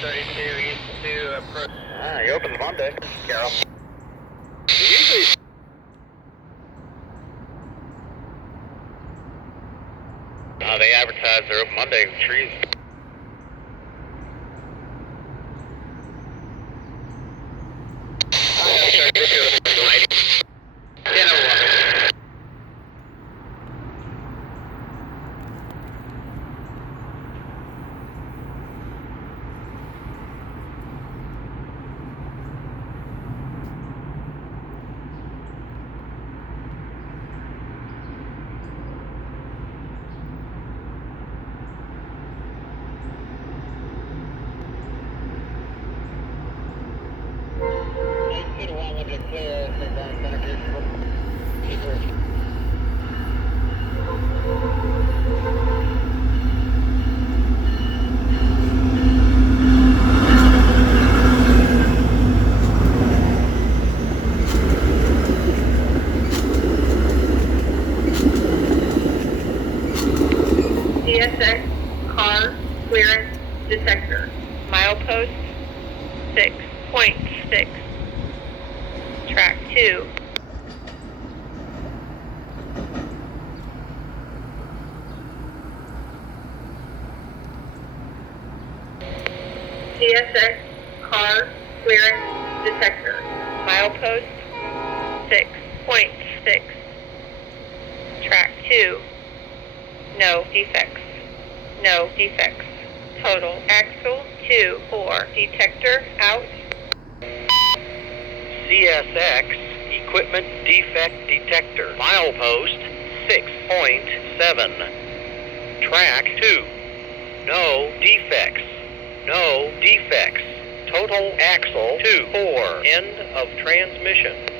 32 east to approach. You opened Monday, Carol. Usually. They advertise they're open Monday with trees. CSX car clearance detector. Milepost 6.6. Track 2. CSX car clearance detector. Milepost 6.6. Track 2. No defects. No defects. Total. Axle 2 4. Detector out. CSX Equipment Defect Detector. Milepost 6.7. Track 2. No defects. No defects. Total axle 2 4. End of transmission.